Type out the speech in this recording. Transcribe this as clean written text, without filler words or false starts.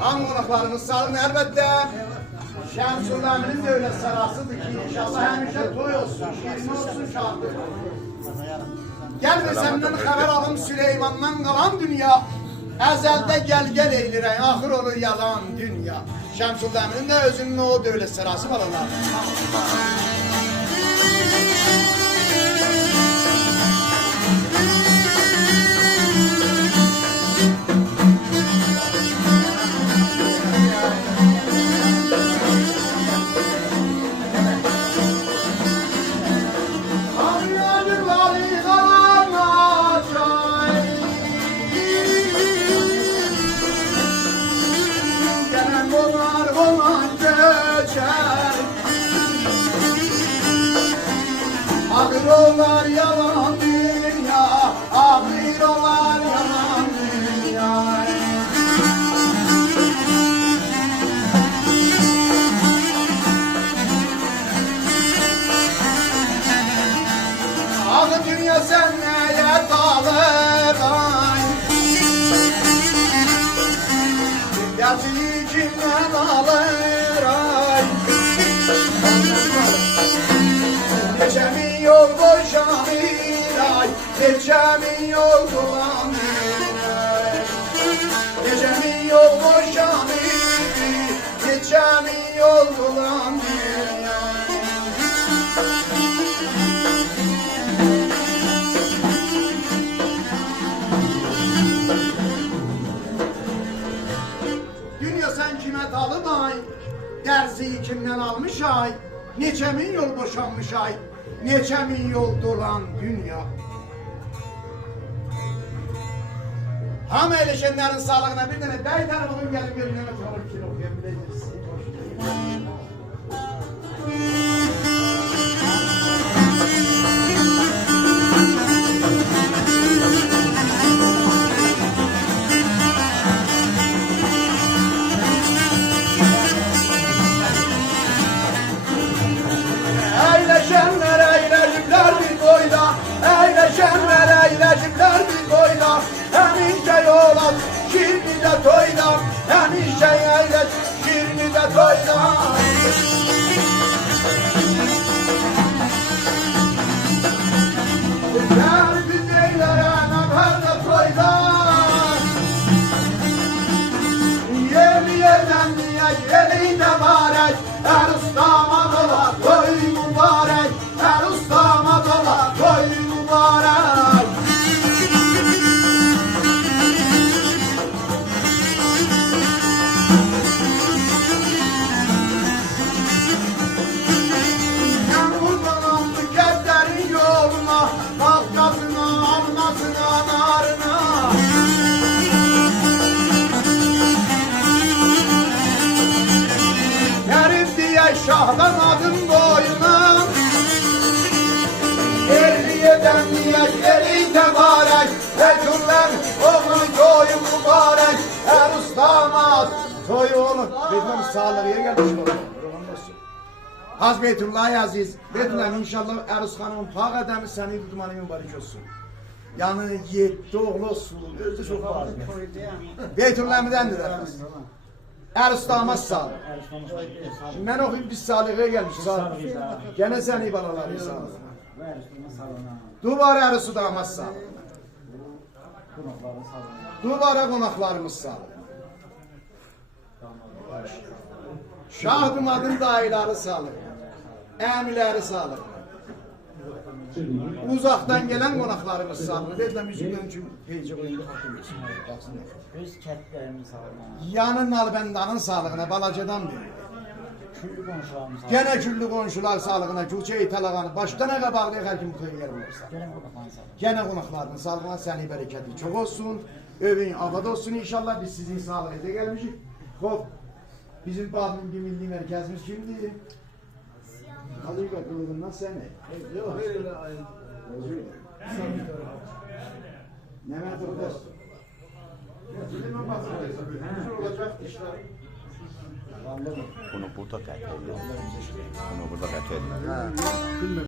Hangi konaklarımız sağlıklı elbette. Şemsullah'ın da öyle sarasıdır ki inşallah hemşe toy olsun, şirin olsun şahdır. Gel ve senden haber alım Süleyman'dan kalan dünya. Ezelde gel eyliren, ahır olur yalan dünya. Şemsullah'ın da özünün o da öyle sarası var onlar. Ahir yalan dünya, ahir olar yalan dünya. Ah dünya sen neye kalır ay? Gerçeği kimden alır ay? Geçemin yol boşanır ay, geçemin yol dolanır ay. Geçemin yol boşanır, geçemin yol dolanır ay. Dünya sen kime talip ay, dersi kimden almış ay? Neçe min yol boşanmış ay, neçe min yol dolan dünya. Ham eğleşenlerin sağlığına bir tane beyden bugün gelip görüneme çalıp kilo okuyabileceğiz. Eyleşenler eyleşimler bir boyda, eyleşenler eyleşimler bir boyda. Hemişe yol al, şirini de toyda, hemişe eyleş, şirini de toyda. Gel güzeylere naber de toyda. Yerden diye gelin de barek, her ustama dola toy mübarek, her ustama dola toy mübarek. Yan kurbanım tüketlerin yoluna, kalkmasına, almasına, narına. Şahdan adım boyuna, Erliyeden niyet eri tebarek, Resuller oğlun toyu mübarek, her ustamaz toyu olur. Benim sağlığı yere gelmiş olur. Haz Beytullah Aziz, Beytullah inşallah Erus Hanım'ın pak edemi seni tutmanı mübarek olsun. Yani yetti oğlu olsun, özü çok var. Beytullah'ımdandır efendim. Erus damat sağlık. Şimdi ben okuyayım biz sağlığa gelmişiz. Gene sen iyi balaları sağlık. Duvara Erus'u damat sağlık. Duvara konaklarımız sağlık. Şahdım adın dayıları sağlık. Emileri sağlık. Uzaktan gelen konaklarımız sağlık. Dedem yüzünden için peyce koyunca bakıyorsun. Öz kətlərimiz sağlığına. Yanın albendanın sağlığına balacadan biri. Küllü qonşularımız sağlığına. Gene küllü komşular sağlığına, külçe italağını, baştan ağa bağlayıq her kim bu köyü yer bulursa. Gene qonaqların sağlığına. Gene konaklarının sağlığına seni bereketi çok olsun. Övün abad olsun inşallah. Biz sizin sağlığınıza gelmişik. Hop, bizim Badım'ın bir milli merkezimiz kimdi? Halika kılığından seni. Yok. Mehmet Ordas. Bunu burada qətledilir. Bunu burada qətledilir.